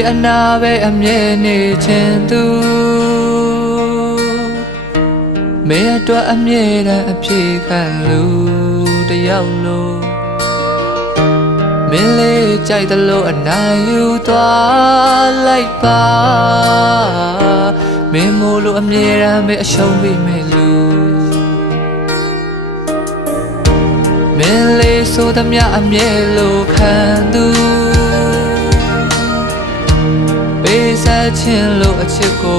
လေးအနာပဲအမြဲနေချင်သူမင်းအတွက်အမြဲတမ်းအပြေခံလူတယောက်လို့မင်းလေးကြိုက်တယ်လို့အနိုင်ယူသွားလိုက်ပါမင်းမို့လို့အမြဲတမ်းပဲအရှုံးပေးမယ်လူမင်းလေးဆိုသမျှအမြဲလို့ခံသူပေးဆက်ခြင်းလို့အချစ်ကို